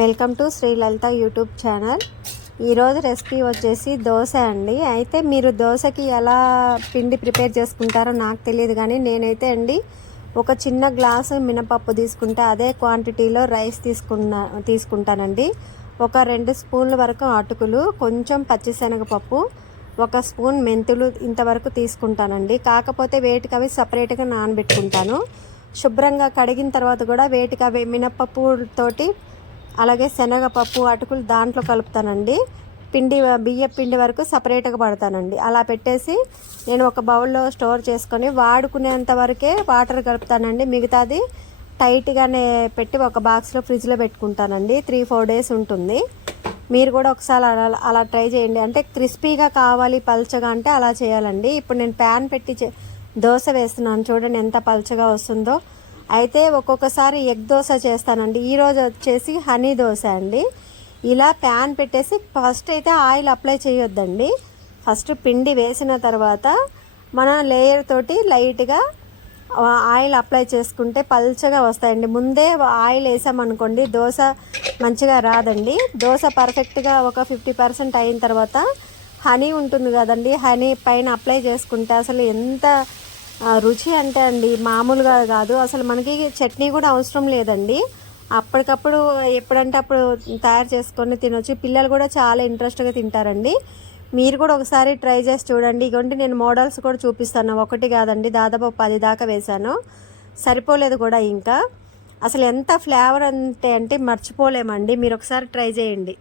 Welcome to Shri Lalitha YouTube channel. ఈరోజు recipe వచ్చేసి దోశ అండి. అయితే మీరు దోశకి ఎలా పిండి ప్రిపేర్ చేసుకుంటారో నాకు తెలియదు, కానీ నేనైతే అండి ఒక చిన్న గ్లాసు మినపప్పు తీసుకుంటే అదే క్వాంటిటీలో రైస్ తీసుకుంటానండి. ఒక 2 స్పూన్ల వరకు అటుకులు, కొంచెం పచ్చిశనగపప్పు, 1 స్పూన్ మెంతులు ఇంతవరకు తీసుకుంటానండి. కాకపోతే వేటికి అవి సపరేట్గా నానబెట్టుకుంటాను. శుభ్రంగా కడిగిన తర్వాత కూడా వేటికి అవి మినపప్పు తోటి అలాగే శనగపప్పు, అటుకులు దాంట్లో కలుపుతానండి. బియ్య పిండి వరకు సపరేట్గా పడతానండి. అలా పెట్టేసి నేను ఒక బౌల్లో స్టోర్ చేసుకొని వాడుకునేంత వరకే వాటర్ కలుపుతానండి. మిగతాది టైట్గానే పెట్టి ఒక బాక్స్లో ఫ్రిడ్జ్లో పెట్టుకుంటానండి. 3-4 డేస్ ఉంటుంది. మీరు కూడా ఒకసారి అలా ట్రై చేయండి. అంటే క్రిస్పీగా కావాలి, పల్చగా అంటే అలా చేయాలండి. ఇప్పుడు నేను ప్యాన్ పెట్టి దోశ వేస్తున్నాను, చూడండి ఎంత పల్చగా వస్తుందో. అయితే ఒక్కొక్కసారి ఎగ్ దోశ చేస్తానండి. ఈరోజు వచ్చేసి హనీ దోశ అండి. ఇలా ప్యాన్ పెట్టేసి ఫస్ట్ అయితే ఆయిల్ అప్లై చేయొద్దండి. ఫస్ట్ పిండి వేసిన తర్వాత మన లేయర్ తోటి లైట్గా ఆయిల్ అప్లై చేసుకుంటే పల్చగా వస్తాయండి. ముందే ఆయిల్ వేసామనుకోండి దోశ మంచిగా రాదండి. దోశ పర్ఫెక్ట్గా ఒక 50% అయిన తర్వాత హనీ ఉంటుంది కదండి, హనీ పైన అప్లై చేసుకుంటే అసలు ఎంత రుచి అంటే అండి మామూలుగా కాదు. అసలు మనకి చట్నీ కూడా అవసరం లేదండి. అప్పటికప్పుడు ఎప్పుడంటే అప్పుడు తయారు చేసుకొని తినొచ్చు. పిల్లలు కూడా చాలా ఇంట్రెస్ట్గా తింటారండి. మీరు కూడా ఒకసారి ట్రై చేసి చూడండి. ఇగోండి నేను మోడల్స్ కూడా చూపిస్తాను. ఒకటి కాదండి, దాదాపు 10 దాకా వేశాను. సరిపోలేదు కూడా. ఇంకా అసలు ఎంత ఫ్లేవర్ అంటే మర్చిపోలేమండి. మీరు ఒకసారి ట్రై చేయండి.